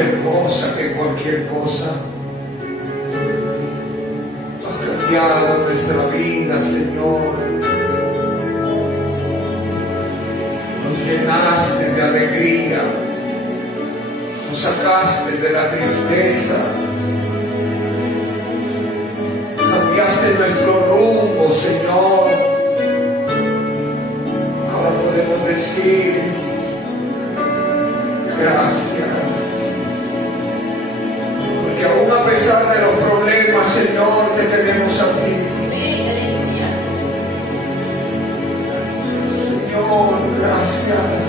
hermosa que cualquier cosa. Tú has cambiado nuestra vida, Señor. Nos llenaste de alegría, nos sacaste de la tristeza, cambiaste nuestro rumbo, Señor. Ahora podemos decir gracias, porque aún a pesar de los problemas, Señor, te tenemos a ti. Señor, gracias,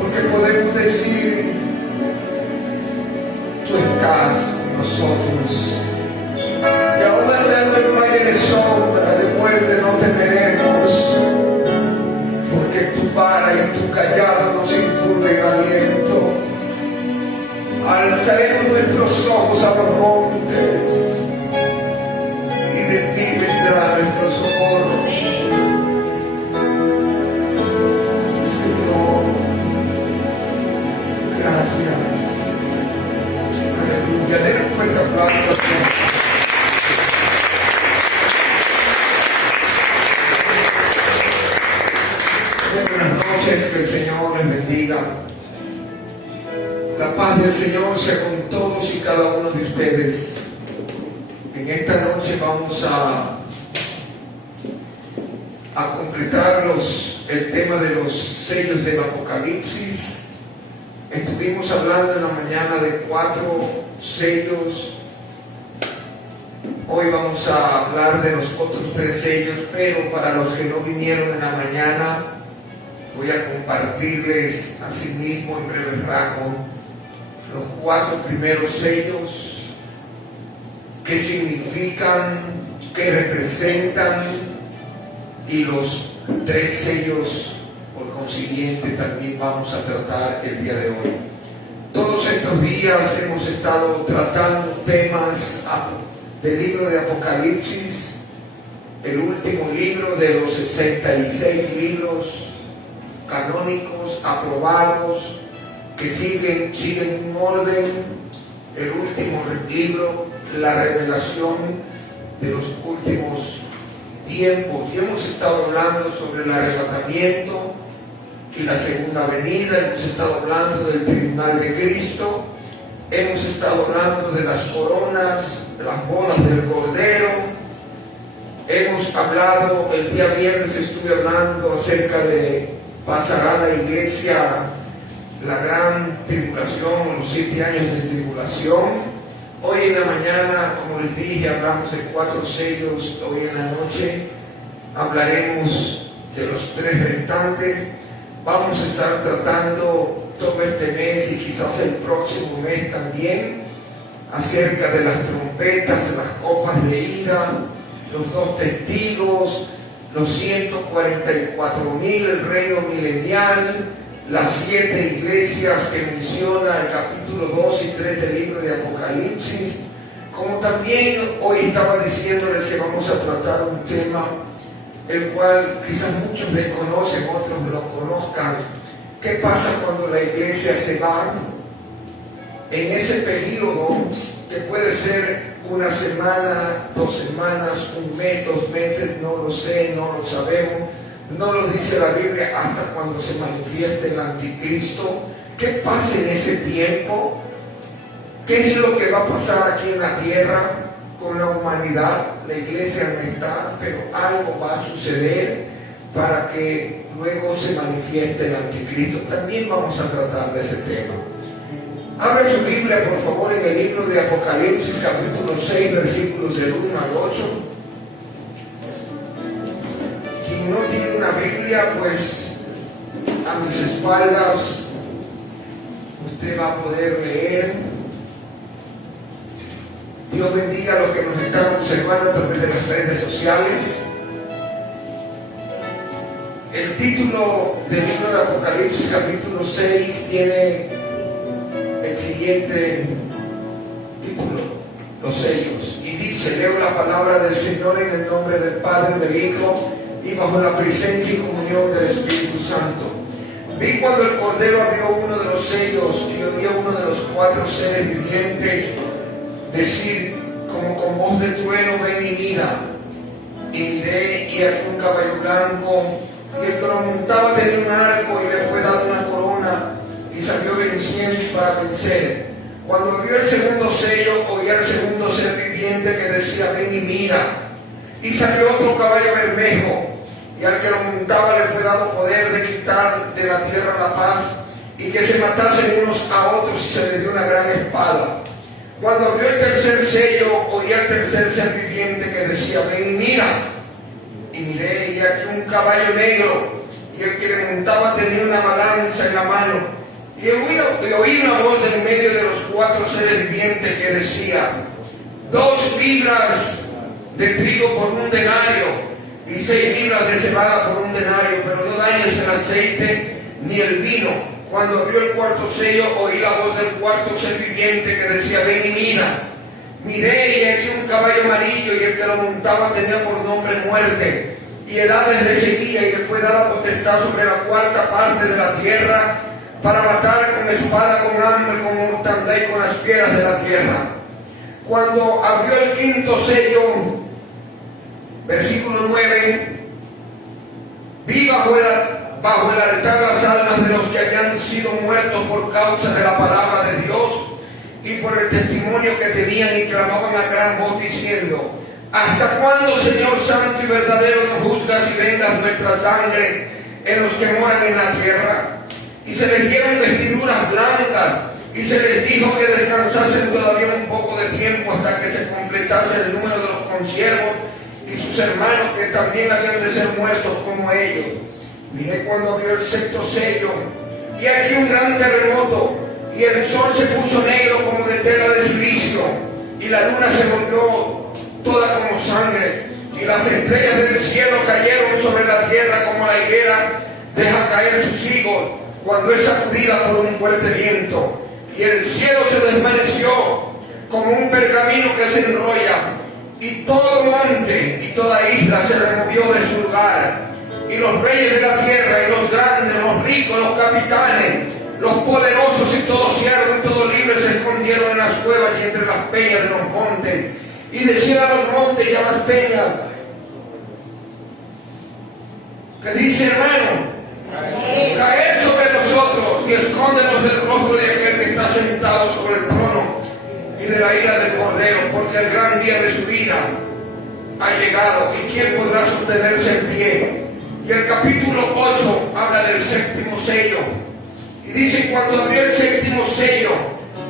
porque podemos decir, tú estás con nosotros. Y aún andando en un valle de sombra, de muerte, no temeremos, porque tu vara y tu callado nos infunden aliento. Alzaremos nuestros ojos a los montes, y de ti vendrá nuestro socorro. Señor, gracias. Aleluya. Den un fuerte aplauso. Buenas noches, que el Señor les bendiga. La paz del Señor sea con todos y cada uno de ustedes. En esta noche vamos a completar el tema de los sellos del Apocalipsis. Estuvimos hablando en la mañana de 4 sellos. Hoy vamos a hablar de los otros 3 sellos, pero para los que no vinieron en la mañana, voy a compartirles asimismo en breve rasgo los 4 primeros sellos, qué significan, qué representan, y los 3 sellos por consiguiente también vamos a tratar el día de hoy. Todos estos días hemos estado tratando temas del libro de Apocalipsis, el último libro de los 66 libros canónicos aprobados que siguen un orden. El último libro, la revelación de los últimos tiempos, y hemos estado hablando sobre el arrebatamiento y la segunda venida. Hemos estado hablando del tribunal de Cristo, hemos estado hablando de las coronas, de las bolas del Cordero. Hemos hablado, el día viernes estuve hablando acerca de pasará la iglesia la gran tribulación, los 7 años de tribulación. Hoy en la mañana, como les dije, hablamos de 4 sellos. Hoy en la noche hablaremos de los 3 restantes. Vamos a estar tratando todo este mes y quizás el próximo mes también acerca de las trompetas, de las copas de ira, los 2 testigos, los 144.000, el reino milenial, las 7 iglesias que menciona el capítulo 2 y 3 del libro de Apocalipsis. Como también hoy estaba diciéndoles que vamos a tratar un tema el cual quizás muchos desconocen, otros lo conozcan. ¿Qué pasa cuando la iglesia se va? En ese periodo, que puede ser una semana, 2 semanas, un mes, 2 meses, no lo sé, no lo sabemos, no lo dice la Biblia hasta cuando se manifieste el anticristo. ¿Qué pasa en ese tiempo? ¿Qué es lo que va a pasar aquí en la tierra con la humanidad? La iglesia no está, pero algo va a suceder para que luego se manifieste el anticristo. También vamos a tratar de ese tema. Abre su Biblia, por favor, en el libro de Apocalipsis, capítulo 6, versículos del 1 al 8. Quien no tiene una Biblia, pues a mis espaldas usted va a poder leer. Dios bendiga a los que nos están observando a través de las redes sociales. El título del libro de Apocalipsis, capítulo 6, tiene el siguiente título: los sellos. Y dice: leo la palabra del Señor en el nombre del Padre, del Hijo y bajo la presencia y comunión del Espíritu Santo. Vi cuando el Cordero abrió uno de los sellos y oí a uno de los 4 seres vivientes decir como con voz de trueno: ven y mira. Y miré, y aquí un caballo blanco, y el que lo montaba tenía un arco, y le fue dada una corona, y salió venciendo para vencer. Cuando abrió el segundo sello, oí al segundo ser viviente que decía: ven y mira. Y salió otro caballo bermejo, y al que lo montaba le fue dado poder de quitar de la tierra la paz, y que se matasen unos a otros, y se les dio una gran espada. Cuando abrió el tercer sello, oí al tercer ser viviente que decía: ven y mira. Y miré, y aquí un caballo negro, y el que le montaba tenía una balanza en la mano. Y oí una voz del medio de los 4 seres vivientes que decía: 2 libras de trigo por 1 denario, y 6 libras de cebada por 1 denario, pero no dañes el aceite ni el vino. Cuando abrió el cuarto sello, oí la voz del cuarto ser viviente que decía: ven y mira. Miré, y aquí un caballo amarillo, y el que lo montaba tenía por nombre Muerte, y el Hades le seguía, y le fue dada potestad sobre la 4ª parte de la tierra, para matar con espada, con hambre, con mortandad y con las fieras de la tierra. Cuando abrió el quinto sello, versículo 9, vi bajo el altar las almas de los que habían sido muertos por causa de la palabra de Dios y por el testimonio que tenían, y clamaban a gran voz diciendo: ¿hasta cuándo, Señor santo y verdadero, nos juzgas y vengas nuestra sangre en los que moran en la tierra? Y se les dieron vestiduras blancas, y se les dijo que descansasen todavía un poco de tiempo hasta que se completase el número de los consiervos y sus hermanos, que también habían de ser muertos como ellos. Miré cuando abrió el sexto sello, y aquí un gran terremoto, y el sol se puso negro como de tela de silicio, y la luna se volvió toda como sangre, y las estrellas del cielo cayeron sobre la tierra como la higuera deja caer sus higos cuando es sacudida por un fuerte viento. Y el cielo se desvaneció como un pergamino que se enrolla, y todo monte y toda isla se removió de su lugar. Y los reyes de la tierra, y los grandes, los ricos, los capitanes, los poderosos y todo siervo y todo libre se escondieron en las cuevas y entre las peñas de los montes. Y decían a los montes y a las peñas: ¿qué dice, hermano? Caed sobre nosotros y escóndenos del rostro de aquel que está sentado sobre el trono y de la ira del Cordero, porque el gran día de su ira ha llegado, y quién podrá sostenerse en pie. Y el capítulo 8 habla del séptimo sello, y dice: cuando abrió el séptimo sello,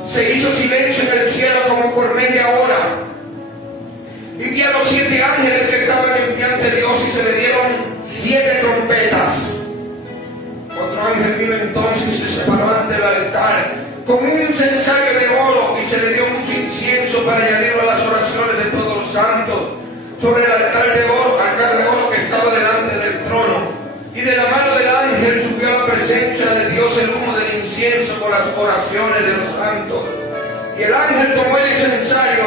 se hizo silencio en el cielo como por media hora. Y vi a los 7 ángeles que estaban en pie ante Dios, y se le dieron 7 trompetas. Otro ángel vino entonces y se separó ante el altar con un incensario de oro, y se le dio mucho incienso para añadirlo a las oraciones de todos los santos sobre el altar de oro que estaba delante del trono. Y de la mano del ángel subió a la presencia de Dios el humo del incienso por las oraciones de los santos. Y el ángel tomó el incensario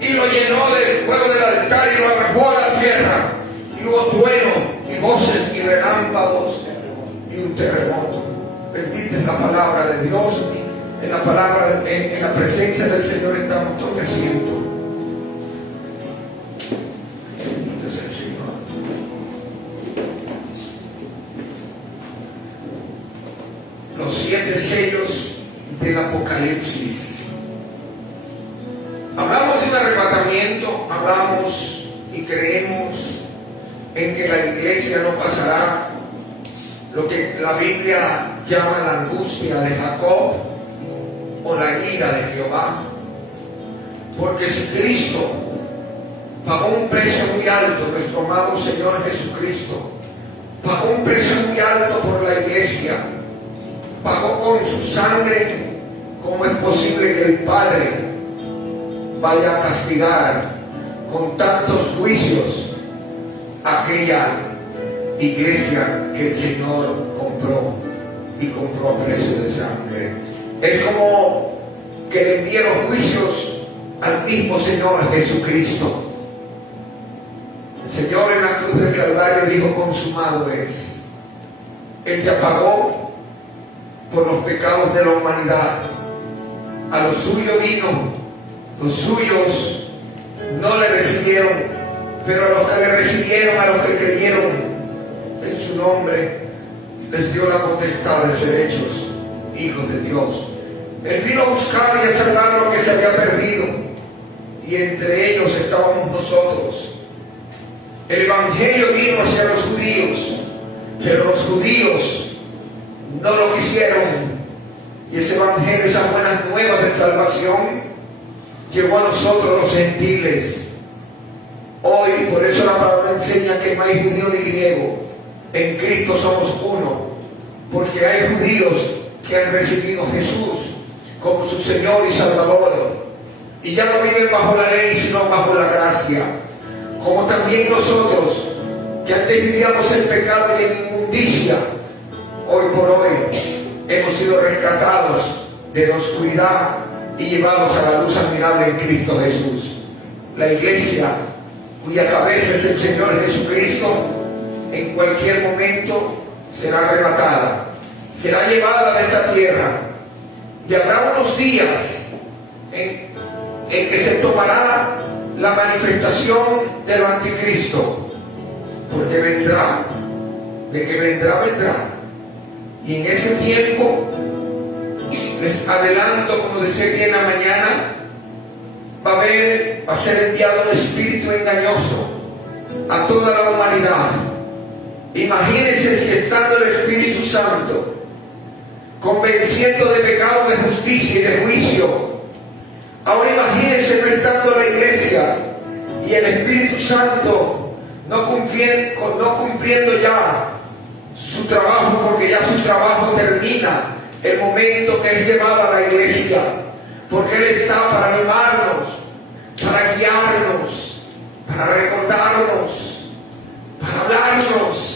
y lo llenó del fuego del altar y lo arrojó a la tierra. Y hubo truenos y voces y relámpagos y un terremoto. Bendita es la palabra de Dios. En la presencia del Señor estamos todos asientos. Bendito es el Señor. Los 7 sellos del Apocalipsis. Hablamos de un arrebatamiento, hablamos y creemos en que la iglesia no pasará lo que la Biblia llama la angustia de Jacob o la ira de Jehová, porque si Cristo pagó un precio muy alto, nuestro amado Señor Jesucristo pagó un precio muy alto por la iglesia, pagó con su sangre, ¿cómo es posible que el Padre vaya a castigar con tantos juicios a aquella iglesia que el Señor compró y compró a precio de sangre? Es como que le enviaron juicios al mismo Señor Jesucristo. El Señor en la cruz del Calvario dijo: consumado es. Él ya pagó por los pecados de la humanidad. A los suyos vino, los suyos no le recibieron, pero a los que le recibieron, a los que creyeron en su nombre, les dio la potestad de ser hechos hijos de Dios. Él vino a buscar y a salvar lo que se había perdido, y entre ellos estábamos nosotros. El Evangelio vino hacia los judíos, pero los judíos no lo quisieron. Y ese Evangelio, esas buenas nuevas de salvación, llegó a nosotros los gentiles. Hoy, por eso la palabra enseña que no hay judío ni griego. En Cristo somos uno, porque hay judíos que han recibido a Jesús como su Señor y Salvador, y ya no viven bajo la ley, sino bajo la gracia. Como también nosotros, que antes vivíamos en pecado y en inmundicia, hoy por hoy hemos sido rescatados de la oscuridad y llevados a la luz admirable en Cristo Jesús. La iglesia, cuya cabeza es el Señor Jesucristo, en cualquier momento será arrebatada, será llevada de esta tierra, y habrá unos días en que se tomará la manifestación del anticristo, porque vendrá, de que vendrá, vendrá. Y en ese tiempo, les adelanto, como decía aquí en la mañana, va a ser enviado un espíritu engañoso a toda la humanidad. Imagínense si estando el Espíritu Santo convenciendo de pecado, de justicia y de juicio. Ahora imagínense no estando la iglesia y el Espíritu Santo no cumpliendo ya su trabajo, porque ya su trabajo termina el momento que es llevado a la iglesia, porque Él está para animarnos, para guiarnos, para recordarnos, para hablarnos.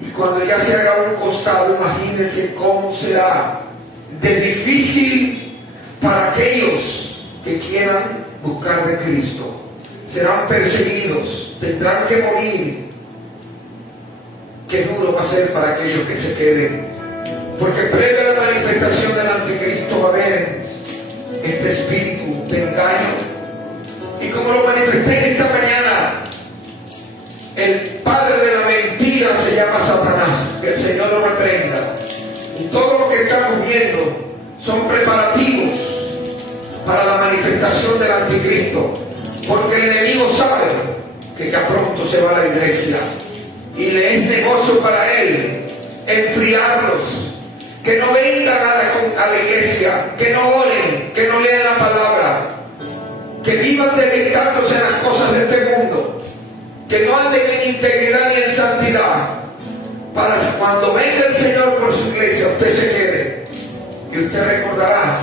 Y cuando ya se haga un costado, imagínense cómo será de difícil para aquellos que quieran buscar de Cristo. Serán perseguidos, tendrán que morir. Qué duro va a ser para aquellos que se queden, porque previo a la manifestación del anticristo va a haber este espíritu de engaño. Y como lo manifesté en esta mañana, el padre de la mentira se llama Satanás, que el Señor lo reprenda. Y todo lo que estamos viendo son preparativos para la manifestación del anticristo, porque el enemigo sabe que ya pronto se va a la iglesia y le es negocio para él enfriarlos, que no vengan a la iglesia, que no oren, que no lean la palabra, que vivan deleitándose en las cosas de este mundo, que no anden en integridad ni en santidad, para cuando venga el Señor por su iglesia, usted se quede y usted recordará.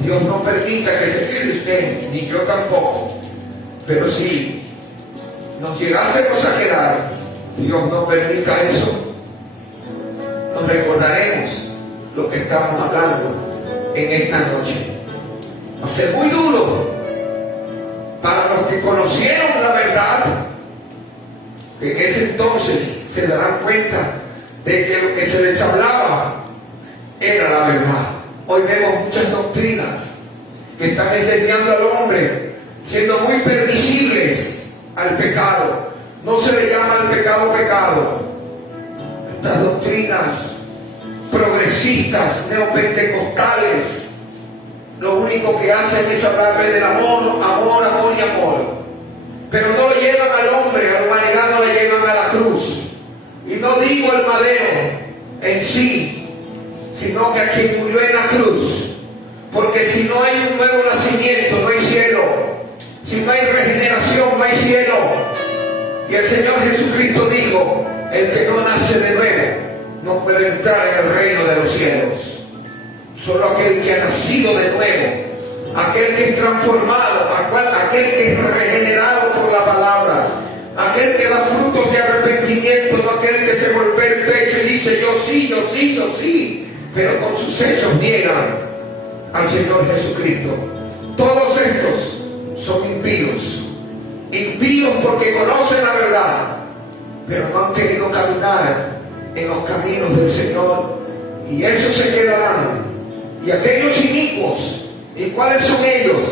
Dios no permita que se quede usted, ni yo tampoco, pero si nos llegásemos a quedar, Dios no permita eso, nos recordaremos lo que estamos hablando en esta noche. Va a ser muy duro para los que conocieron la verdad, que en ese entonces se darán cuenta de que lo que se les hablaba era la verdad. Hoy vemos muchas doctrinas que están desviando al hombre, siendo muy permisibles al pecado. No se le llama al pecado pecado. Estas doctrinas progresistas, neopentecostales, lo único que hacen es hablarle del amor, amor, amor y amor. Pero no lo llevan al hombre, a la humanidad no la llevan a la cruz. Y no digo al madero en sí, sino que a quien murió en la cruz. Porque si no hay un nuevo nacimiento, no hay cielo. Si no hay regeneración, no hay cielo. Y el Señor Jesucristo dijo, el que no nace de nuevo no puede entrar en el reino de los cielos. Solo aquel que ha nacido de nuevo, aquel que es transformado, aquel que es regenerado por la palabra, aquel que da frutos de arrepentimiento, no aquel que se golpea el pecho y dice yo sí, yo sí, yo sí, pero con sus hechos niegan al Señor Jesucristo. Todos estos son impíos porque conocen la verdad, pero no han querido caminar en los caminos del Señor y esos se quedarán. Y aquellos inicuos, ¿y cuáles son ellos?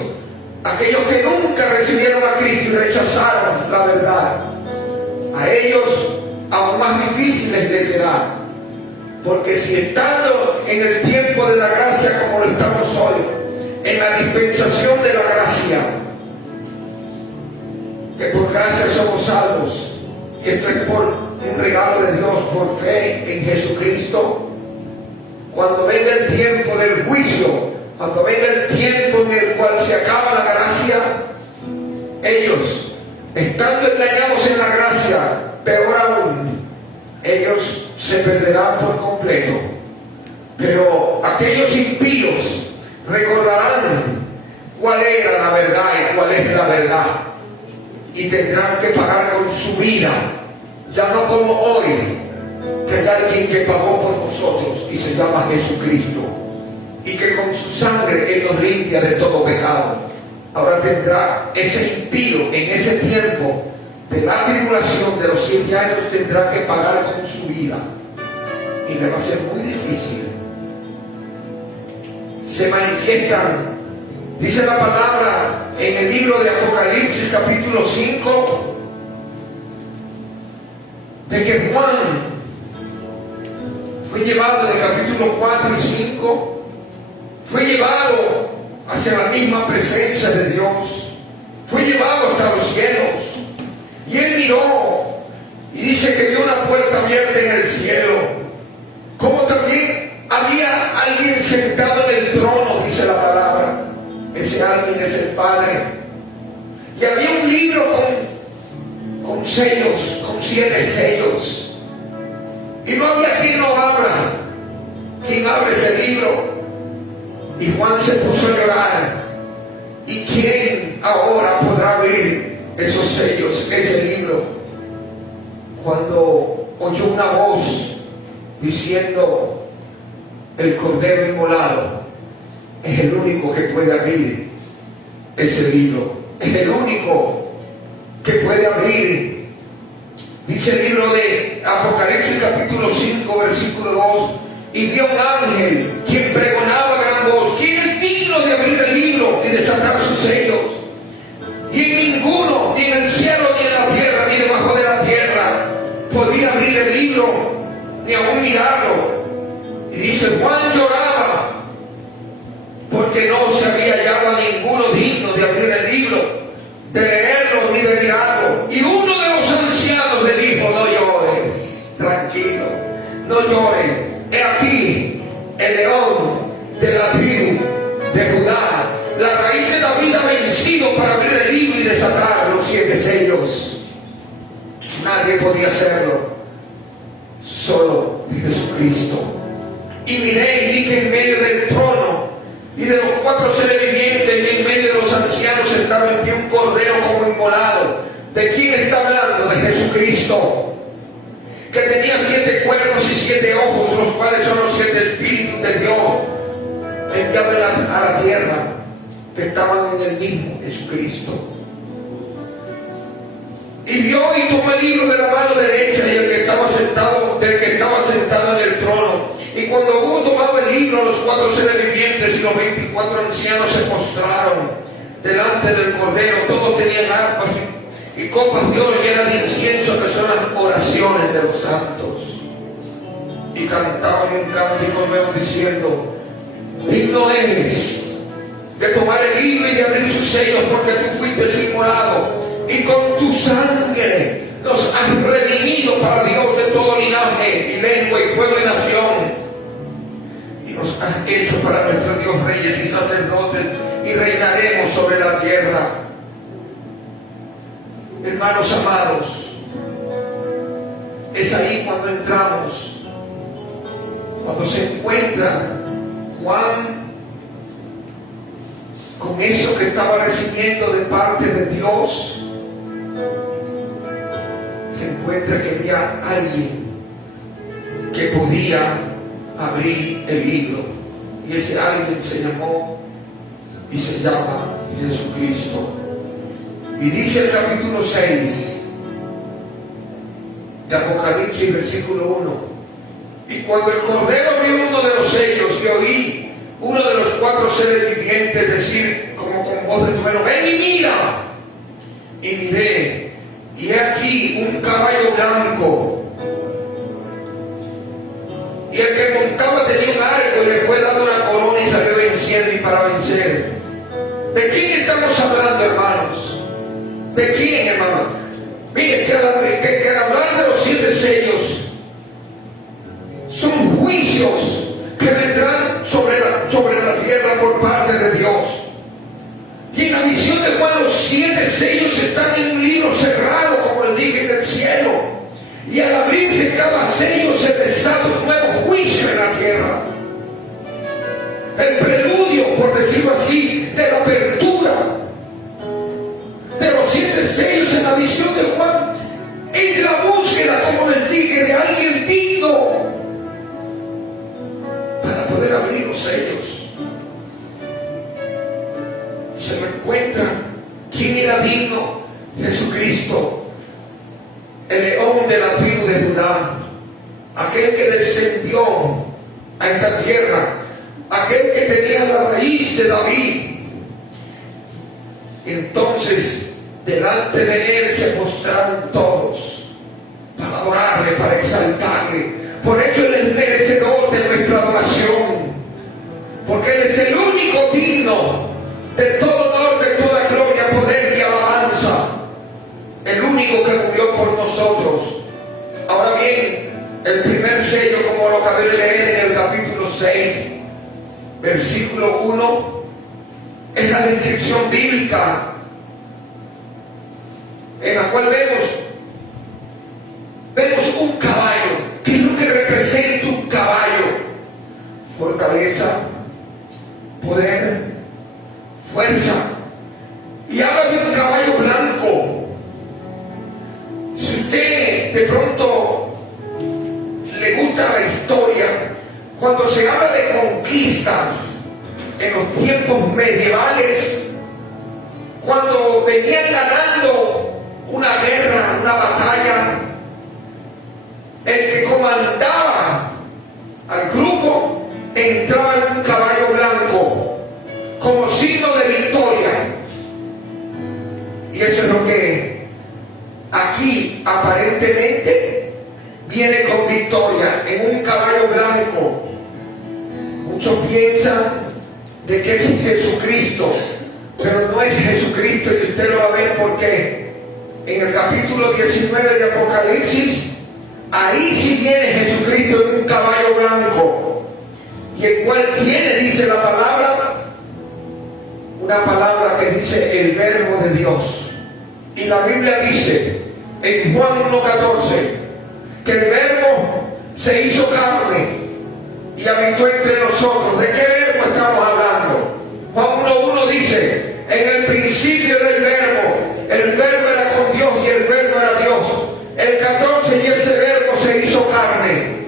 Aquellos que nunca recibieron a Cristo y rechazaron la verdad. A ellos aún más difíciles les será. Porque si estando en el tiempo de la gracia como lo estamos hoy, en la dispensación de la gracia, que por gracia somos salvos, y esto es por un regalo de Dios, por fe en Jesucristo, cuando venga el tiempo del juicio, cuando venga el tiempo en el cual se acaba la gracia, ellos, estando engañados en la gracia, peor aún, ellos se perderán por completo. Pero aquellos impíos recordarán cuál era la verdad y cuál es la verdad, y tendrán que pagar con su vida, ya no como hoy, que hay alguien que pagó por nosotros y se llama Jesucristo, y que con su sangre Él nos limpia de todo pecado. Ahora tendrá ese impío en ese tiempo de la tribulación de los 7 años, tendrá que pagar con su vida, y le va a ser muy difícil. Se manifiestan, dice la palabra en el libro de Apocalipsis capítulo 5, de que Juan fue llevado en el capítulo 4 y 5, fue llevado hacia la misma presencia de Dios, fue llevado hasta los cielos, y él miró y dice que vio una puerta abierta en el cielo, como también había alguien sentado en el trono, dice la palabra. Ese alguien es el Padre, y había un libro con sellos, con 7 sellos, y no había quien lo abra. ¿Quién abre ese libro? Y Juan se puso a llorar. ¿Y quién ahora podrá abrir esos sellos, ese libro? Cuando oyó una voz diciendo: el Cordero Inmolado es el único que puede abrir ese libro, es el único que puede abrir. Dice el libro de Apocalipsis capítulo 5 versículo 2: y vio un ángel quien pregonaba a gran voz: ¿quién es digno de abrir el libro y desatar sus sellos? Y en ninguno, ni en el cielo, ni en la tierra, ni debajo de la tierra, podía abrir el libro, ni aún mirarlo. Y dice: Juan lloraba porque no se había hallado a ninguno digno de abrir el libro, de leerlo ni de mirarlo. Y uno de los ancianos le dijo: no llores, tranquilo, no llores. He aquí el león de la tribu de Judá, la raíz de David, ha vencido para abrir el libro y desatar los 7 sellos. Nadie podía hacerlo, solo Jesucristo. Y miré y vi que en medio del trono y de los 4 seres vivientes y en medio de los ancianos estaba en pie un cordero como inmolado. ¿De quién está hablando? De Jesucristo, que tenía 7 cuernos y 7 ojos, los cuales son los 7 espíritus de Dios enviados a la tierra, que estaban en el mismo Jesucristo. Y vio y tomó el libro de la mano derecha y del que estaba sentado en el trono. Y cuando hubo tomado el libro, los 4 seres vivientes y los 24 ancianos se postraron delante del Cordero. Todos tenían arpas y copas de oro llenas de incienso, que son las oraciones de los santos. Y cantaban un cántico nuevo diciendo: digno eres de tomar el libro y de abrir sus sellos, porque tú fuiste inmolado, y con tu sangre nos has redimido para Dios de todo linaje y lengua y pueblo y nación, y nos has hecho para nuestro Dios reyes y sacerdotes, y reinaremos sobre la tierra. Hermanos amados, es ahí cuando entramos, cuando se encuentra Juan con eso que estaba recibiendo de parte de Dios. Se encuentra que había alguien que podía abrir el libro, y ese alguien se llamó y se llama Jesucristo. Y dice el capítulo 6 de Apocalipsis, versículo 1: Y cuando el Cordero abrió uno de los sellos, y oí uno de los 4 seres vivientes decir como con voz de trueno: ven y mira. Y miré, y he aquí un caballo blanco, y el que montaba tenía un arco, y le fue dado una corona y salió venciendo y para vencer. ¿De quién estamos hablando, hermanos? ¿De quién, hermanos? Mire, que al hablar de los 7 sellos, son juicios que vendrán sobre la tierra por parte de Dios. Y en la visión de Juan, los 7 sellos están en un libro cerrado, como les dije, en el cielo. Y al abrirse cada sello se desata un nuevo juicio en la tierra. El preludio, por decirlo así, de la apertura de los 7 sellos en la visión de Juan es la búsqueda, como les dije, de alguien digno para poder abrir los sellos. Se lo encuentra. ¿Quién era digno? Jesucristo, el león de la tribu de Judá, aquel que descendió a esta tierra, aquel que tenía la raíz de David. Entonces, delante de él se postraron todos para adorarle, para exaltarle. Por eso él es merecedor de nuestra adoración, porque él es el único digno de todo honor, de toda gloria, poder y alabanza, el único que murió por nosotros. Ahora bien, el primer sello, como lo acabé de leer en el capítulo 6, versículo 1, es la descripción bíblica en la cual vemos un caballo. ¿Qué es lo que representa un caballo? Fortaleza, poder, fuerza. Y habla de un caballo blanco. Si usted de pronto le gusta la historia, cuando se habla de conquistas en los tiempos medievales, cuando venían ganando una guerra, una batalla, el que comandaba al grupo entraba en un caballo blanco como signo de victoria. Y eso es lo que aquí aparentemente viene con victoria, en un caballo blanco. Muchos piensan de que es Jesucristo, pero no es Jesucristo, y usted lo va a ver porque en el capítulo 19 de Apocalipsis, ahí sí viene Jesucristo en un caballo blanco, y el cual tiene, dice la palabra, una palabra que dice el verbo de Dios. Y la Biblia dice en Juan 1:14 que el verbo se hizo carne y habitó entre nosotros. ¿De qué verbo estamos hablando? Juan 1:1 dice: en el principio era el verbo era con Dios y el verbo era Dios. El 14: y ese verbo se hizo carne,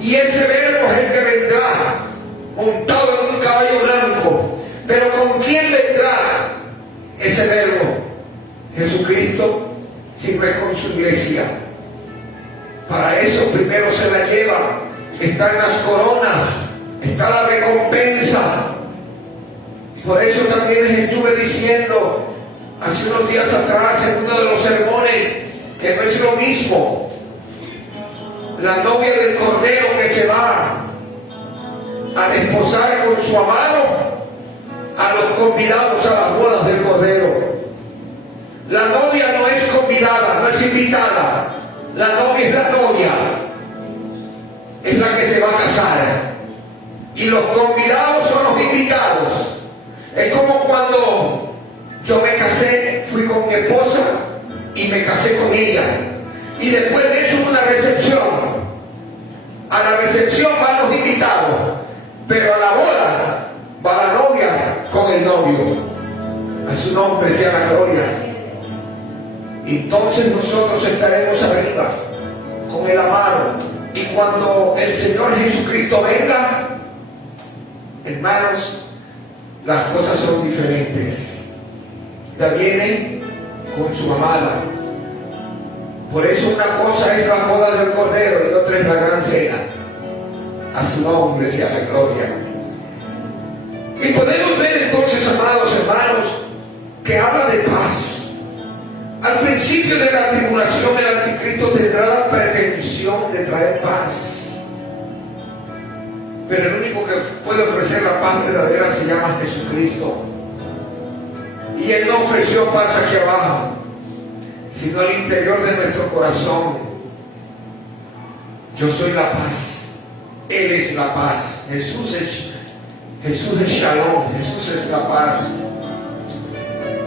y ese verbo es el que vendrá montado en un caballo blanco. Pero ¿con quién vendrá ese verbo? Jesucristo, si no es con su iglesia. Para eso primero se la lleva. Están las coronas, está la recompensa. Por eso también les estuve diciendo hace unos días atrás en uno de los sermones que no es lo mismo la novia del Cordero que se va a desposar con su amado a los convidados a las bodas del Cordero. La novia no es convidada, no es invitada. La novia es la novia, es la que se va a casar, y los convidados son los invitados. Es como cuando yo me casé, fui con mi esposa y me casé con ella, y después de eso una recepción. A la recepción van los invitados, pero a la boda va la novia con el novio. A su nombre sea la gloria. Entonces nosotros estaremos arriba con el amado, y cuando el Señor Jesucristo venga, hermanos, las cosas son diferentes. Ya viene con su amada. Por eso una cosa es la boda del Cordero y otra es la gran cena. A su nombre sea la gloria. Y podemos ver entonces, amados hermanos, que habla de paz. Al principio de la tribulación, el anticristo tendrá la pretensión de traer paz. Pero el único que puede ofrecer la paz verdadera se llama Jesucristo. Y Él no ofreció paz aquí abajo, sino al interior de nuestro corazón. Yo soy la paz. Él es la paz. Jesús es Shalom. Jesús es la paz.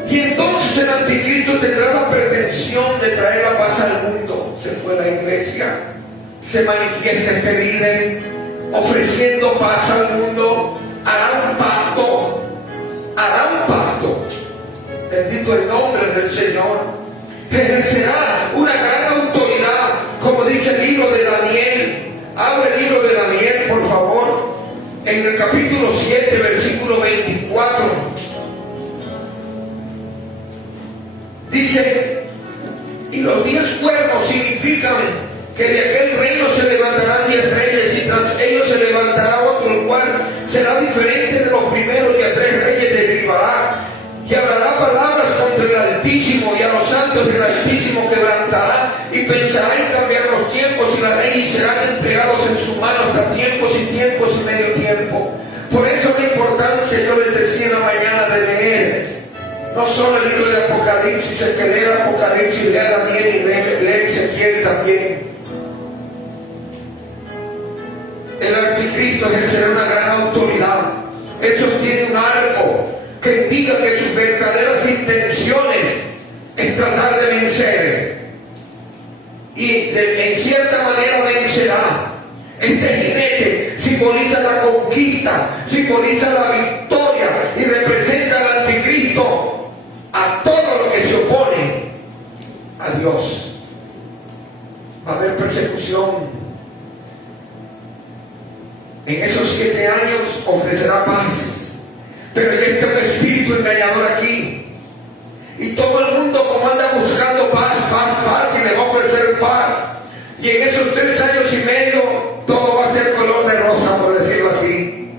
Y entonces el anticristo tendrá la pretensión de traer la paz al mundo. Se fue la iglesia. Se manifiesta este líder ofreciendo paz al mundo. Hará un pacto. Hará un pacto. Bendito el nombre del Señor. Ejercerá una gran autoridad, como dice el libro de Daniel. Abre el libro de Daniel, por favor, en el capítulo 7, versículo 24. Dice, y los 10 cuernos significan que de aquel reino se levantarán 10 reyes, y tras ellos se levantará otro, el cual será diferente de los primeros, y a 3 reyes derribará, y hablará palabras contra el Altísimo, y a los santos del Altísimo quebrantará, y pensará en cambiar los tiempos y la ley, y serán entregados en su mano hasta tiempos y medio tiempo. Por eso la importancia, yo les decía en la mañana, de leer no solo el libro de Apocalipsis. El que lee el Apocalipsis, lea Daniel y lee Ezequiel también. El anticristo ejercerá una gran autoridad. Él sostiene un arco que indica que sus verdaderas intenciones es tratar de vencer, y en cierta manera vencerá. Este jinete simboliza la conquista, simboliza la victoria, y representa al anticristo, a todo lo que se opone a Dios. Va a haber persecución. En esos 7 años ofrecerá paz, pero ya está un espíritu engañador aquí, y todo el mundo como anda buscando paz, y le va a ofrecer paz, y en esos 3 años y medio todo va a ser color de rosa, por decirlo así.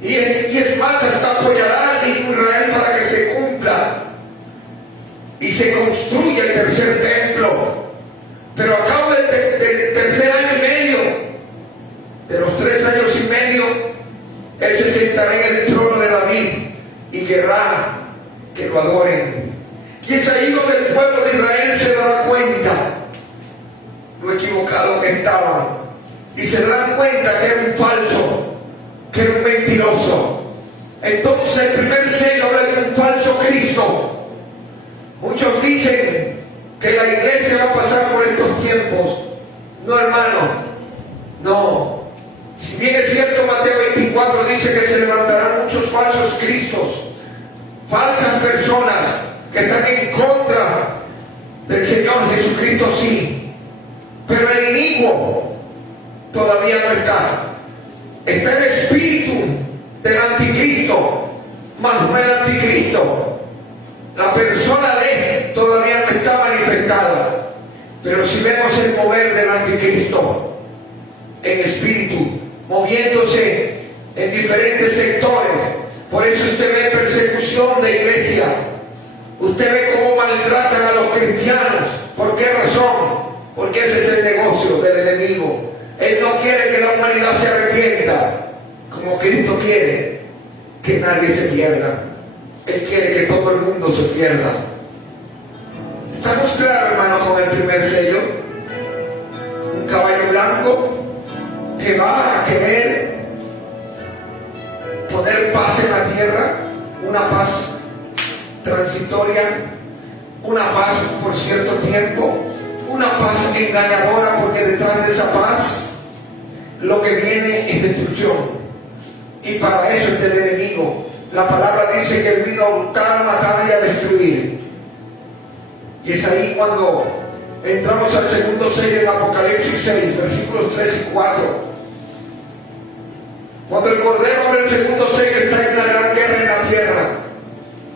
Y es más, hasta apoyará a Israel para que se cumpla y se construya el tercer templo. Pero a cabo del tercer año y medio, de los 3 años y medio, Él se sentará en el trono de David y querrá que lo adoren. Y es ahí donde el pueblo de Israel se dará cuenta lo equivocado que estaban, y se darán cuenta que era un falso, que era un mentiroso. Entonces el primer sello habla de un falso Cristo. Muchos dicen que la iglesia va a pasar por estos tiempos. No, hermano, no. Si bien es cierto, Mateo 24 dice que se levantarán muchos falsos cristos, falsas personas que están en contra del Señor Jesucristo, sí, pero el inicuo todavía no está. Está el espíritu del anticristo, mas no el anticristo. La persona de él todavía no está manifestada, pero si vemos el mover del anticristo en espíritu, moviéndose en diferentes sectores. Por eso usted ve persecución de iglesia, usted ve cómo maltratan a los cristianos. ¿Por qué razón? Porque ese es el negocio del enemigo. Él no quiere que la humanidad se arrepienta, como Cristo quiere que nadie se pierda. Él quiere que todo el mundo se pierda. ¿Estamos claros, hermanos, con el primer sello? Un caballo blanco que va a querer poner paz en la tierra, una paz transitoria, una paz por cierto tiempo, una paz engañadora, porque detrás de esa paz lo que viene es destrucción, y para eso es del enemigo. La palabra dice que él vino a hurtar, a matar y a destruir. Y es ahí cuando entramos al segundo sello en Apocalipsis 6, versículos 3 y 4. Cuando el Cordero abre el segundo sello, está en una gran guerra en la tierra.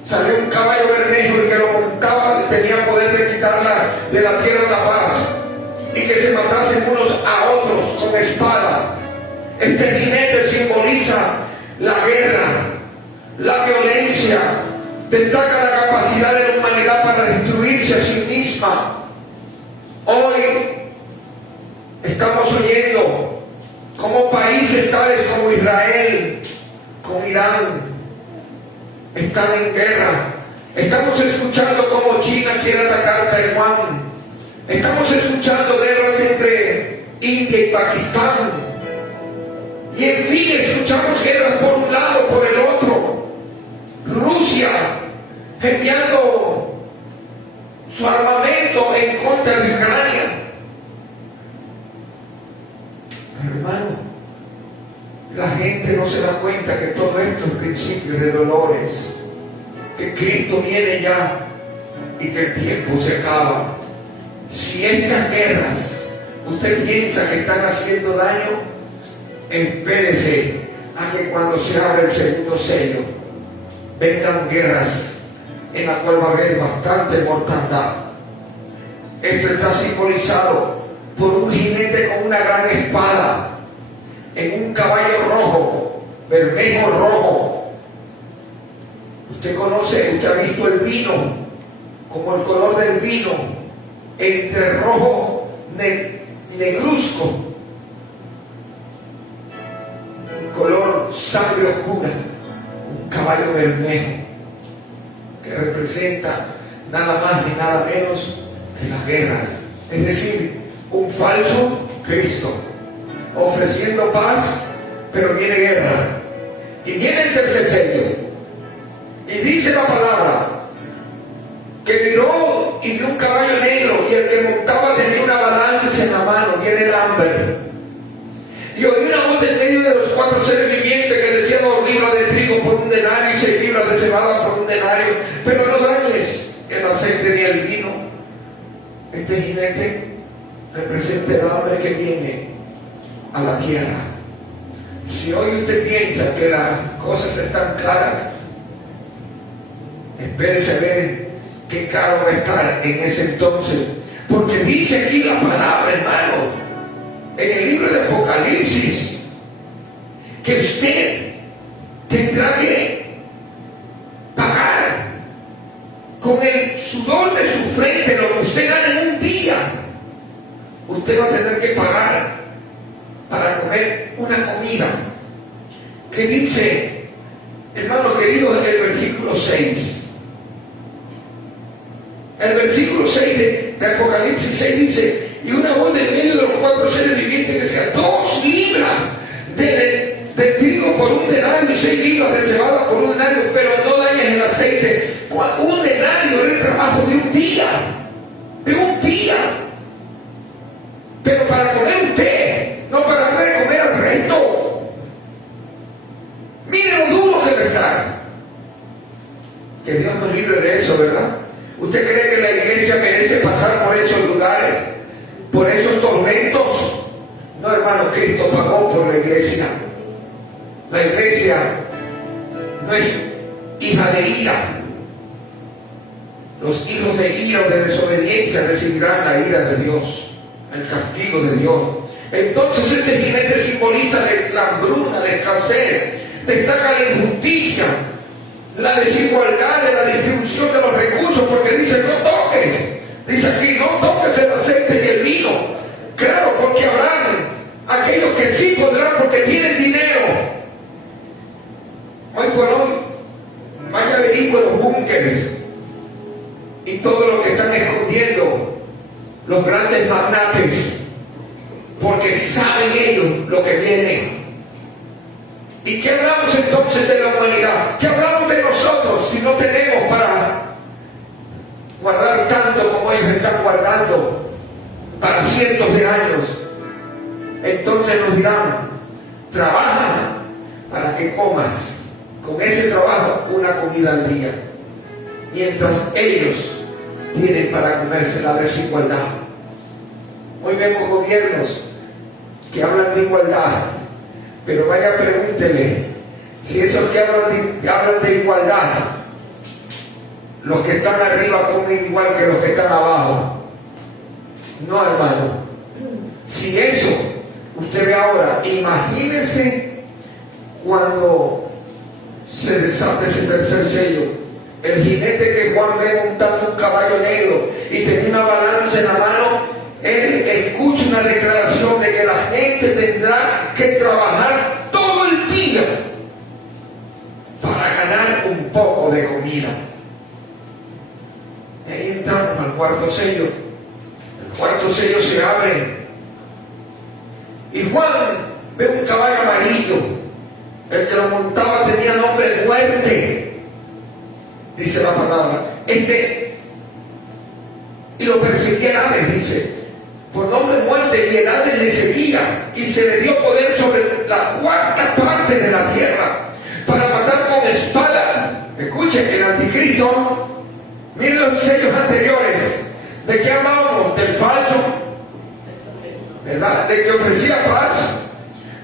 Salió un caballo bermejo, y que lo montaba tenía poder de quitarla de la tierra la paz, y que se matasen unos a otros con espada. Este jinete simboliza la guerra, la violencia, destaca la capacidad de la humanidad para destruirse a sí misma. Hoy estamos oyendo cómo países tales como Israel, con Irán, están en guerra. Estamos escuchando cómo China quiere atacar Taiwán. Estamos escuchando guerras entre India y Pakistán. Y en fin, escuchamos guerras por un lado, por el otro. Rusia enviando su armamento en contra de Ucrania. Hermano, la gente no se da cuenta que todo esto es principio de dolores, que Cristo viene ya y que el tiempo se acaba. Si estas guerras usted piensa que están haciendo daño, espérese a que cuando se abra el segundo sello vengan guerras en la cual va a haber bastante mortandad. Esto está simbolizado por un jinete con una gran espada en un caballo rojo, bermejo rojo. Usted ha visto el vino, como el color del vino, entre rojo negruzco, un color sangre oscura, un caballo bermejo, que representa nada más ni nada menos que las guerras. Es decir, un falso Cristo, ofreciendo paz, pero viene guerra. Y viene el tercer sello, y dice la palabra, que miró y vio un caballo negro, y el que montaba tenía una balanza en la mano, viene el hambre. Y oí una voz en medio de los 4 seres vivientes que decía: 2 libras de trigo por un denario y 6 libras de cebada por un denario, pero no dañes el aceite ni el vino. Este jinete representa el hambre que viene a la tierra. Si hoy usted piensa que las cosas están caras, espérese a ver qué caro va a estar en ese entonces, porque dice aquí la palabra, hermano, en el libro de Apocalipsis, que usted tendrá que pagar con el sudor de su frente lo que usted gana en un día. Usted va a tener que pagar para comer una comida que dice, hermano querido, el versículo 6. El versículo 6 de Apocalipsis 6 dice: y una voz de medio de los 4 seres vivientes que decía: 2 libras de trigo por un denario y 6 libras de cebada por un denario, pero no dañes el aceite. Un denario era el trabajo de un día, pero para comer usted, no para darle comer al resto. Miren lo duro que va a estar. Que Dios nos libre de eso, ¿verdad? ¿Usted cree que la iglesia merece pasar por esos lugares, por esos tormentos? No, hermano, Cristo pagó por la iglesia. La iglesia no es hija de ira. Los hijos de ira o de desobediencia recibirán la ira de Dios, el castigo de Dios. Entonces este jinete simboliza la hambruna, la escasez, destaca la injusticia, la desigualdad de la distribución de los recursos, porque dice: no toques, dice aquí, no toques el aceite y el vino. Claro, porque habrán aquellos que sí podrán porque tienen dinero. Hoy por hoy, vaya averigüe los búnkeres y todo lo que están escondiendo los grandes magnates, porque saben ellos lo que viene. ¿Y qué hablamos entonces de la humanidad? ¿Qué hablamos de nosotros si no tenemos para guardar tanto como ellos están guardando para cientos de años? Entonces nos dirán: trabaja para que comas con ese trabajo una comida al día, mientras ellos tienen para comerse la desigualdad. Hoy vemos gobiernos que hablan de igualdad, pero vaya, pregúntele si esos que hablan de igualdad, los que están arriba comen igual que los que están abajo. No, hermano. Si eso Usted ve ahora, imagínese cuando se desate ese tercer sello. El jinete que Juan ve montando un caballo negro y tenía una balanza en la mano, él escucha una declaración de que la gente tendrá que trabajar todo el día para ganar un poco de comida. Y ahí entramos al cuarto sello. El cuarto sello se abre y Juan ve un caballo amarillo. El que lo montaba tenía nombre Muerte, dice la palabra. Y lo perseguía el Hades, dice, por nombre Muerte, y el Hades le seguía, y se le dio poder sobre la cuarta parte de la tierra para matar con espada. Escuchen, el anticristo, miren los sellos anteriores. ¿De qué hablábamos? Del falso, ¿verdad? De que ofrecía paz.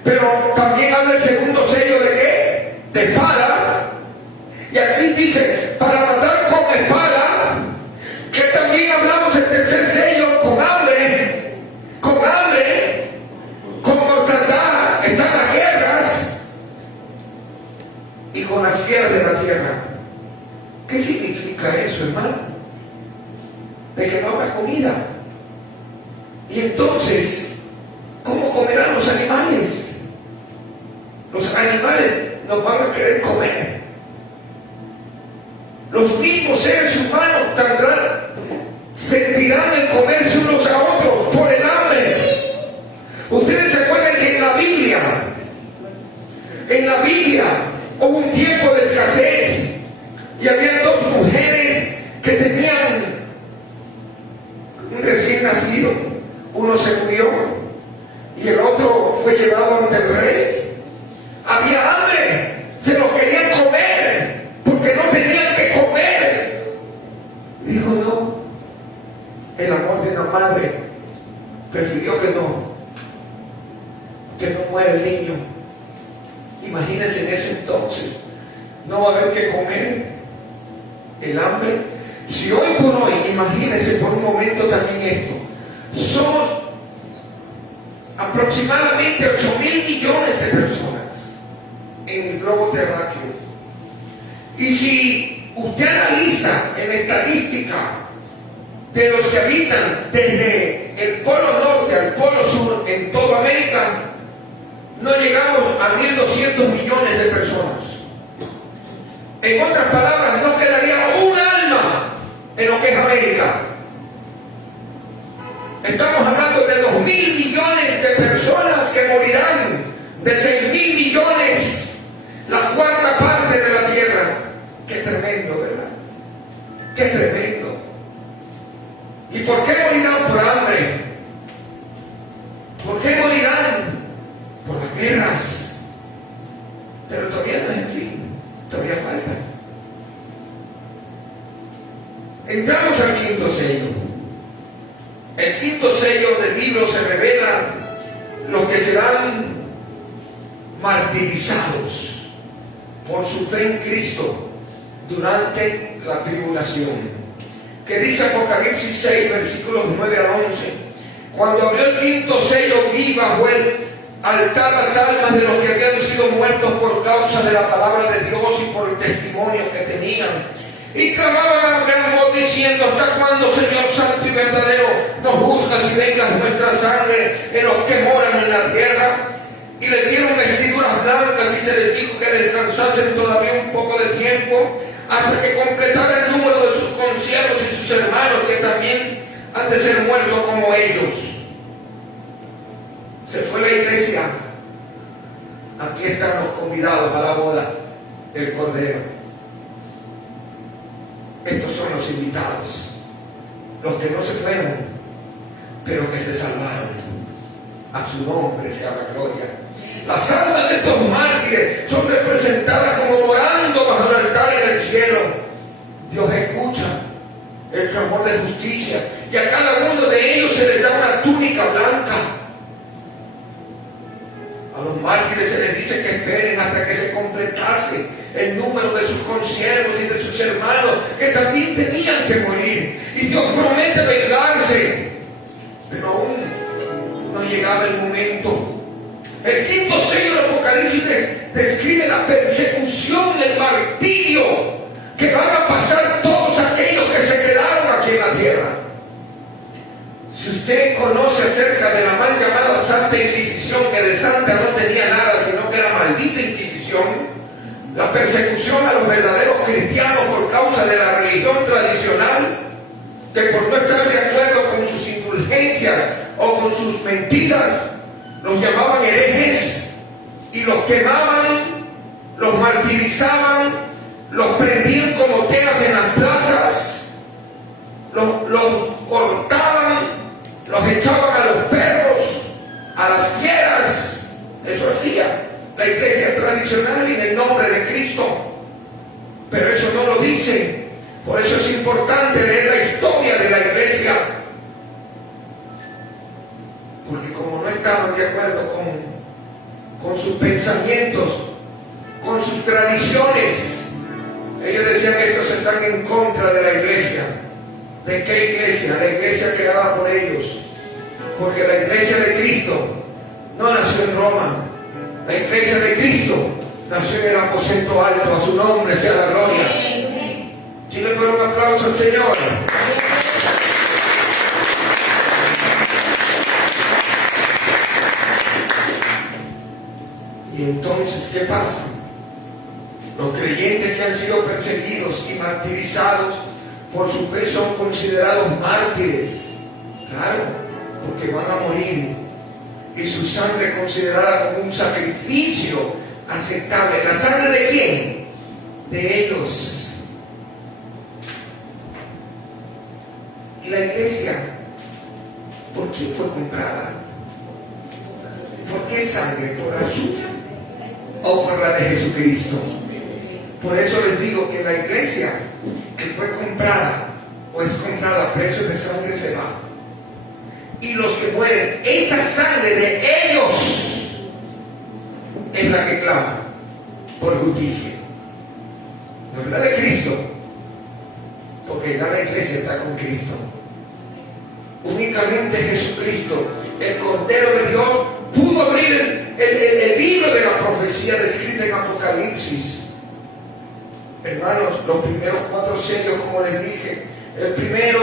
Pero también habla el segundo sello de qué? De espada. Y aquí dice, para matar con espada, que también hablamos el tercer sello con hambre, con mortandad, están las guerras y con las fieras de la tierra. ¿Qué significa eso, hermano? De que no habrá comida. Y entonces, ¿cómo comerán los animales? Los animales nos van a querer comer. Los mismos seres humanos sentirán el comerse unos a otros por el hambre. Ustedes se acuerdan que en la Biblia hubo un tiempo de escasez y había dos mujeres que tenían un recién nacido. Uno se murió y el otro fue llevado ante el rey. Había hambre, se lo querían comer porque no tenían que comer. Dijo no, el amor de la madre prefirió que no muera el niño. Imagínense en ese entonces, no va a haber que comer, el hambre. Si hoy por hoy, imagínense por un momento también esto, somos aproximadamente 8.000 millones de personas en el globo terráqueo. Y si usted analiza en estadística de los que habitan desde el polo norte al polo sur en toda América, no llegamos a 1.200 millones de personas. En otras palabras, no quedaría un alma en lo que es América. Estamos hablando de 2.000 millones de personas que morirán, de 6.000 millones, la cuarta parte de la tierra. Qué tremendo, ¿verdad? Qué tremendo. ¿Y por qué morirán por hambre? ¿Por qué morirán? Por las guerras. Pero todavía no es el fin, todavía falta. Entramos al quinto sello. El quinto sello del libro se revela los que serán martirizados por su fe en Cristo durante la tribulación. Que dice Apocalipsis 6, versículos 9 al 11. Cuando abrió el quinto sello, vi bajo el altar las almas de los que habían sido muertos por causa de la palabra de Dios y por el testimonio que tenían. Y clamaban a gran voz diciendo: ¿hasta cuándo, Señor santo y verdadero, nos juzgas y vengas nuestra sangre en los que moran en la tierra? Y les dieron vestiduras blancas y se les dijo que descansasen todavía un poco de tiempo hasta que completara el número de sus consiervos y sus hermanos, que también han de ser muertos como ellos. Se fue la iglesia. Aquí están los convidados a la boda del Cordero. Estos son los invitados, los que no se fueron, pero que se salvaron. A su nombre sea la gloria. Las almas de estos mártires son representadas como orando bajo el altar en el cielo. Dios escucha el clamor de justicia y a cada uno de ellos se les da una túnica blanca. A los mártires se les dice que esperen hasta que se completase el número de sus consiervos y de sus hermanos, que también tenían que morir. Y Dios promete vengarse, pero aún no llegaba el momento. describe la persecución, el martirio que van a pasar todos aquellos que se quedaron aquí en la tierra. Si usted conoce acerca de la mal llamada Santa Inquisición, que de santa no tenía nada, sino que era maldita Inquisición, la persecución a los verdaderos cristianos por causa de la religión tradicional, que por no estar de acuerdo con sus indulgencias o con sus mentiras, los llamaban herejes y los quemaban, los martirizaban, los prendían como telas en las plazas, los cortaban, los echaban a los perros, a las fieras. Eso hacía la iglesia tradicional en el nombre de Cristo. Pero eso no lo dice. Por eso es importante leer la historia de la iglesia. Porque como no estaban de acuerdo con sus pensamientos, con sus tradiciones, ellos decían que estos están en contra de la iglesia. ¿De qué iglesia? La iglesia creada por ellos. Porque la iglesia de Cristo no nació en Roma. La iglesia de Cristo nació en el aposento alto. A su nombre sea la gloria. ¿Quién le pone un aplauso al Señor? Y entonces, ¿qué pasa? Los creyentes que han sido perseguidos y martirizados por su fe son considerados mártires. Claro, porque van a morir. Y su sangre considerada como un sacrificio aceptable. ¿La sangre de quién? De ellos. Y la iglesia, ¿por quién fue comprada? ¿Por qué sangre? ¿Por la suya o por la de Jesucristo? Por eso les digo que la iglesia que fue comprada o es comprada a precio de sangre se va. Y los que mueren, esa sangre de ellos es la que clama por justicia. No es la de Cristo, porque ya la iglesia está con Cristo. Únicamente Jesucristo, el Cordero de Dios, pudo abrir el libro de la profecía descrita en Apocalipsis. Hermanos, los primeros 4 sellos, como les dije, el primero,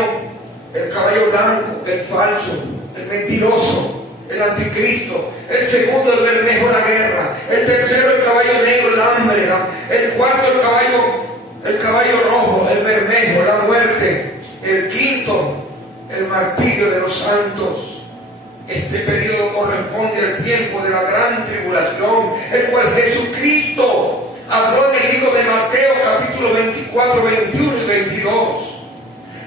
el caballo blanco, el falso, el mentiroso, el anticristo. El segundo, el bermejo, la guerra. El tercero, el caballo negro, el hambre. El cuarto, el caballo rojo, el bermejo, la muerte. El quinto, el martirio de los santos. Este periodo corresponde al tiempo de la gran tribulación, el cual Jesucristo habló en el libro de Mateo capítulo 24, 21 y 22.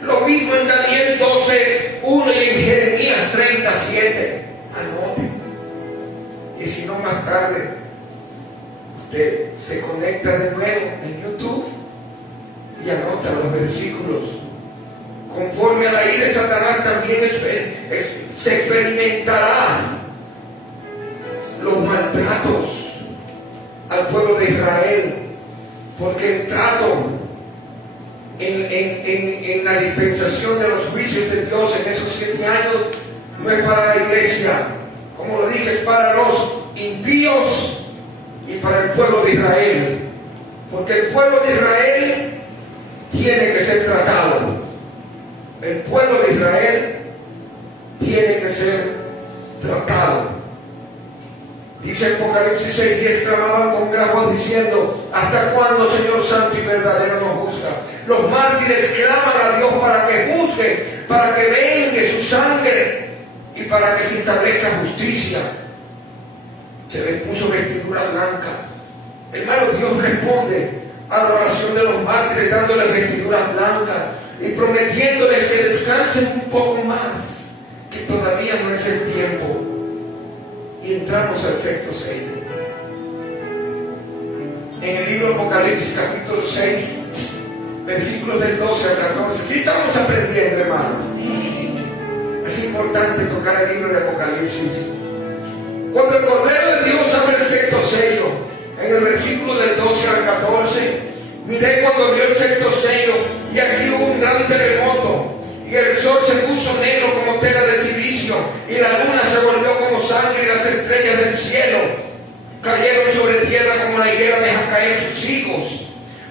Lo mismo en Daniel 12, 1 y en Jeremías 37. Anote. Y si no, más tarde usted se conecta de nuevo en YouTube y anota los versículos. Conforme a la ira de Satanás también se experimentará los maltratos al pueblo de Israel, porque el trato en la dispensación de los juicios de Dios en esos 7 años no es para la iglesia, como lo dije, es para los impíos y para el pueblo de Israel, porque el pueblo de Israel tiene que ser tratado. El pueblo de Israel tiene que ser tratado. Dice Apocalipsis 6:10, clamaban con gran voz diciendo: ¿hasta cuándo, Señor santo y verdadero, nos juzga? Los mártires claman a Dios para que juzgue, para que vengue su sangre y para que se establezca justicia. Se les puso vestidura blanca. Hermano, Dios responde a la oración de los mártires dándoles vestiduras blancas y prometiéndoles que descansen un poco más, que todavía no es el tiempo. Y entramos al 6º sello. En el libro de Apocalipsis capítulo 6, versículos del 12 al 14. Sí estamos aprendiendo, hermano. Es importante tocar el libro de Apocalipsis. Cuando el Cordero de Dios abre el 6º sello, en el versículo del 12 al 14, miré cuando abrió el 6º sello, y aquí hubo un gran terremoto, y el sol se puso negro como tela de silicio, y la luna se volvió como sangre, y las estrellas del cielo cayeron sobre tierra como la higuera deja caer sus higos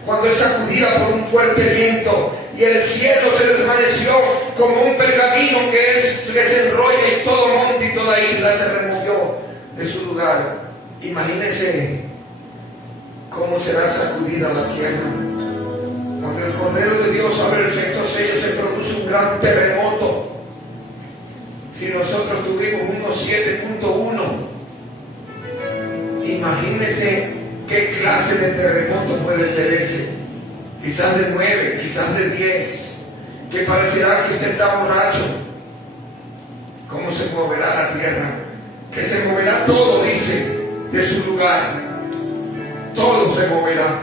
cuando es sacudida por un fuerte viento, y el cielo se desvaneció como un pergamino que se enrolla, y todo monte y toda isla se removió de su lugar. Imagínense cómo será sacudida la tierra. Cuando el Cordero de Dios abre el sexto sello, se produce un gran terremoto. Si nosotros tuvimos unos 7.1, imagínense qué clase de terremoto puede ser ese. Quizás de 9, quizás de 10, que parecerá que usted está borracho. ¿Cómo se moverá la tierra? Que se moverá todo, dice, de su lugar. Todo se moverá.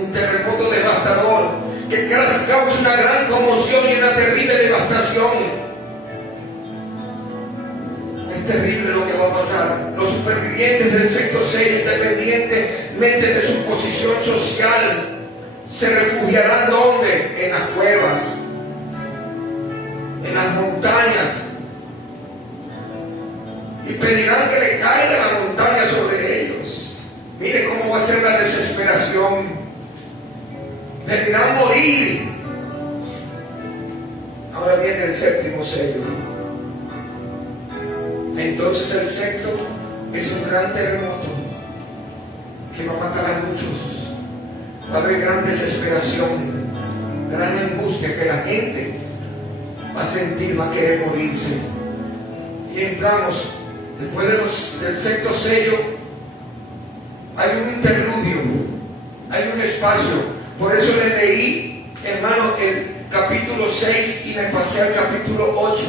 Un terremoto devastador que causa una gran conmoción y una terrible devastación. Es terrible lo que va a pasar. Los supervivientes del sexto sello, independientemente de su posición social, se refugiarán ¿dónde? En las cuevas, en las montañas, y pedirán que le caiga la montaña sobre ellos. Mire cómo va a ser la desesperación. Pedirán morir. Ahora viene el séptimo sello. Entonces el sexto es un gran terremoto que va a matar a muchos. Va a haber gran desesperación, gran angustia, que la gente va a sentir, va a querer morirse. Y entramos, después del sexto sello, hay un interludio, hay un espacio. Por eso le leí, hermano, el capítulo 6 y me pasé al capítulo 8,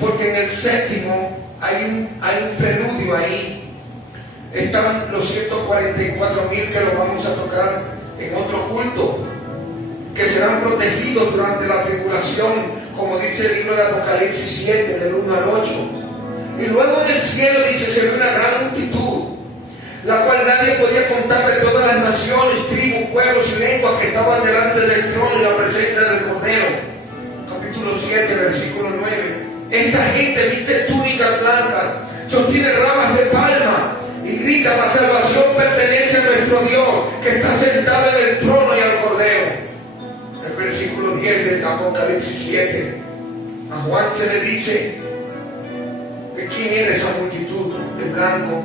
porque en el séptimo hay un preludio ahí. Están los 144,000 que lo vamos a tocar en otro culto, que serán protegidos durante la tribulación, como dice el libro de Apocalipsis 7, del 1 al 8. Y luego en el cielo dice, se ve una gran multitud, la cual nadie podía contar, de todas las naciones, tribus, pueblos y lenguas que estaban delante del trono y la presencia del Cordero. Capítulo 7, versículo 9. Esta gente viste túnicas blancas, sostiene ramas de palma y grita: la salvación pertenece a nuestro Dios, que está sentado en el trono y al Cordero. El versículo 10 del Apocalipsis 7. A Juan se le dice: ¿de quién era esa multitud de blanco?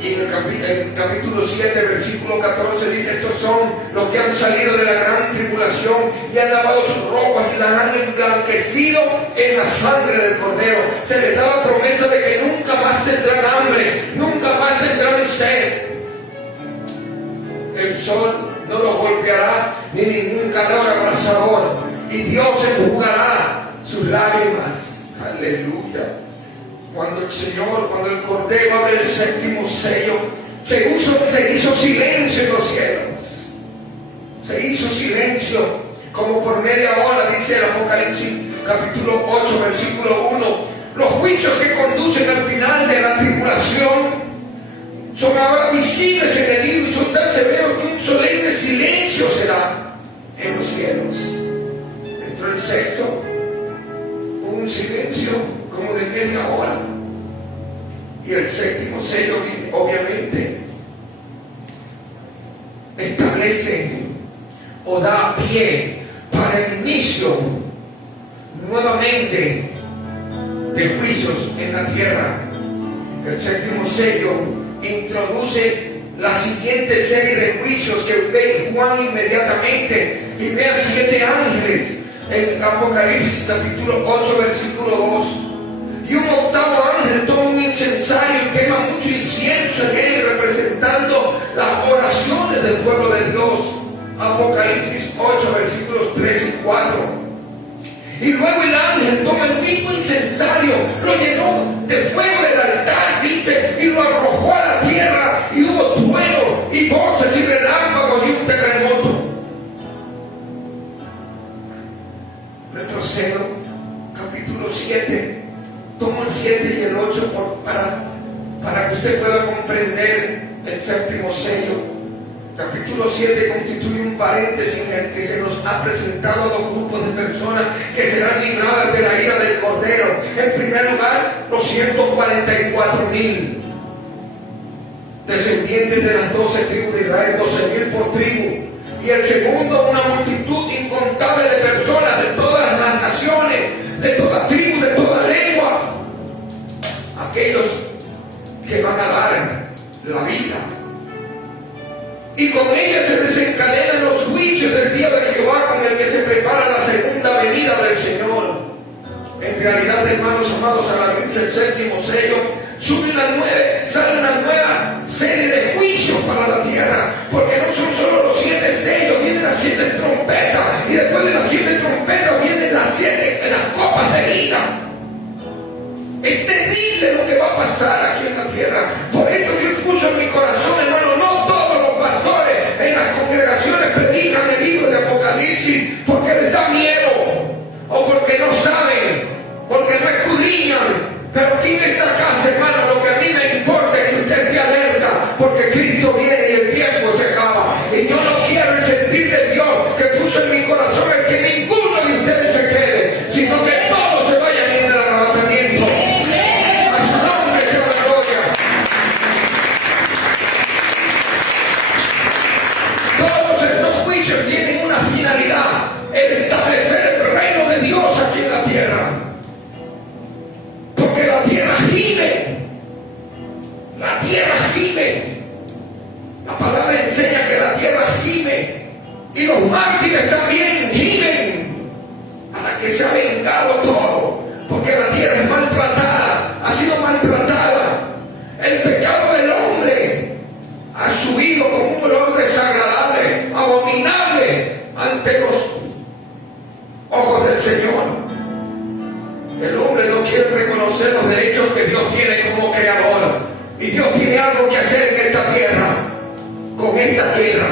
Y en el capítulo 7, versículo 14 dice: estos son los que han salido de la gran tribulación y han lavado sus ropas y las han emblanquecido en la sangre del Cordero. Se les da la promesa de que nunca más tendrán hambre, nunca más tendrán sed. El sol no los golpeará, ni ningún calor abrasador, y Dios enjugará sus lágrimas. Aleluya. Cuando el Cordero abre el séptimo sello, se hizo silencio en los cielos. Se hizo silencio, como por media hora, dice el Apocalipsis, capítulo 8, versículo 1. Los juicios que conducen al final de la tribulación son ahora visibles en el libro y son tan severos que un solemne silencio será en los cielos. Dentro del sexto, un silencio como de media hora. Y el séptimo sello, obviamente, establece o da pie para el inicio nuevamente de juicios en la tierra. El séptimo sello introduce la siguiente serie de juicios que ve Juan inmediatamente, y ve a 7 ángeles en Apocalipsis capítulo 8, versículo 2. Y un octavo ángel toma un incensario y quema mucho incienso en él, representando las oraciones del pueblo de Dios. Apocalipsis 8, versículos 3 y 4. Y luego el ángel toma el mismo incensario, lo llenó de fuego del altar, dice, y lo arrojó a la tierra, y hubo trueno y voces y relámpagos y un terremoto. Retrocedo, capítulo 7. Tomo el 7 y el 8 para que usted pueda comprender el séptimo sello. Capítulo 7 constituye un paréntesis en el que se nos ha presentado a 2 grupos de personas que serán libradas de la ira del Cordero. En primer lugar, los 144,000. descendientes de las 12 tribus de Israel, 12,000 por tribu. Y el segundo, una multitud incontable de personas de todas las naciones, de toda tribu, de toda lengua. Aquellos que van a dar la vida. Y con ella se desencadenan los juicios del día de Jehová, con el que se prepara la segunda venida del Señor. En realidad, hermanos amados, al abrirse el séptimo sello, sale una nueva serie de juicios para la tierra, porque no son solo los 7 sellos, vienen las 7 trompetas, y después de las 7 trompetas vienen las copas de ira. Es terrible lo que va a pasar aquí en la tierra. Por esto Dios puso en mi corazón, hermano, no todos los pastores en las congregaciones predican el libro de Apocalipsis porque les da miedo, o porque no saben, porque no escudriñan. Pero aquí en esta casa, hermano, lo que a mí me importa es que usted esté alerta, porque Cristo viene y el tiempo se acaba. Y yo no quiero el sentir de Dios que puso en mi corazón es que ninguno de ustedes se quede, sino que todos se vayan en el arrebatamiento. A su nombre sea la gloria. Todos estos juicios tienen una finalidad: el establecer el reino de Dios aquí en la tierra. Porque la tierra gime. La tierra gime. La palabra enseña que la tierra gime. Y los mártires también gimen. A la que se ha vengado todo. Porque la tierra es maltratada. Ha sido maltratada. El pecado del hombre ha subido como un olor desagradable, abominable ante los ojos del Señor. El hombre no quiere reconocer los derechos que Dios tiene como creador. Y Dios tiene algo que hacer en esta tierra, con esta tierra.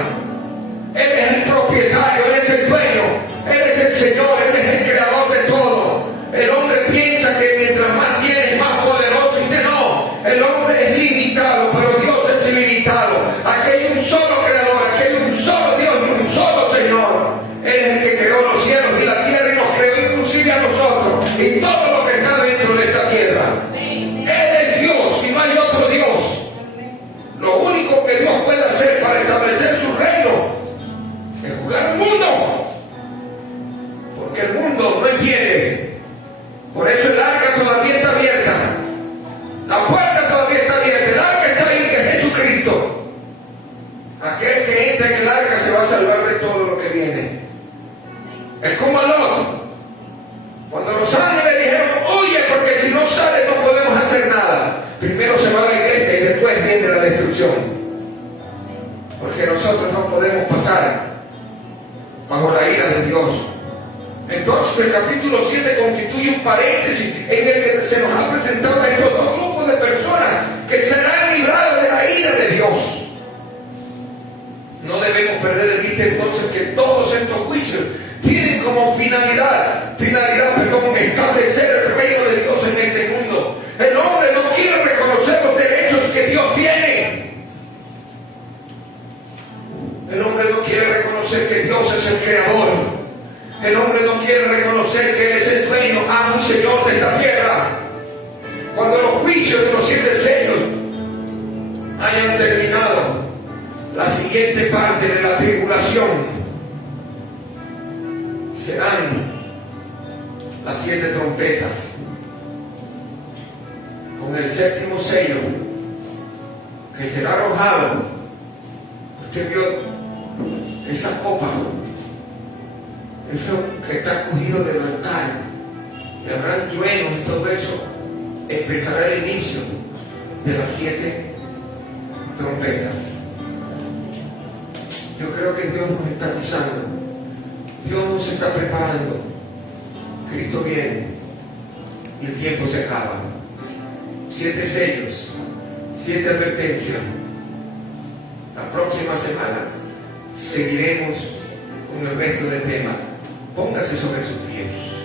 Él es el propietario, Él es el dueño, Él es el Señor, Él es el creador de todo. El hombre piensa que mientras más tiene es más poderoso, y usted no. El hombre es limitado, pero Dios es ilimitado. Aquí hay un solo creador, aquí hay un solo Dios y un solo Señor. Él es el que creó los cielos y la tierra y nos creó inclusive a nosotros y todo lo que está dentro de esta tierra. Él es Dios y no hay otro Dios. Lo único que Dios puede hacer para establecer su reino es juzgar el mundo, porque el mundo no entiende. Por eso el arca todavía está abierta, la puerta todavía está abierta, el arca está ahí, que es Jesucristo. Aquel que entra en el arca se va a salvar de todo lo que viene. Es como Lot. Cuando los ángeles dijeron, oye, porque si no sale no podemos hacer nada. Primero se va a la iglesia y después viene la destrucción. Porque nosotros no podemos pasar bajo la ira de Dios. Entonces el capítulo 7 constituye un paréntesis en el que se nos ha presentado a estos dos grupos de personas que serán librados de la ira de Dios. No debemos perder de vista entonces que todos estos juicios tienen como finalidad, establecer el reino de Dios en este mundo. El hombre no quiere reconocer los derechos que Dios tiene. El hombre no quiere reconocer que Dios es el creador. El hombre no quiere reconocer que Él es el dueño, amo y Señor de esta tierra. Cuando los juicios de los 7 sellos hayan terminado, la siguiente parte de la tribulación serán las 7 trompetas. Con el 7º sello que será arrojado, usted vio esa copa, eso que está cogido del altar, y habrán truenos y todo eso. Empezará el inicio de las 7 trompetas. Yo creo que Dios nos está avisando, Dios nos está preparando. Cristo viene y el tiempo se acaba. 7 sellos, 7 advertencias. La próxima semana seguiremos con el resto de temas. Póngase sobre sus pies.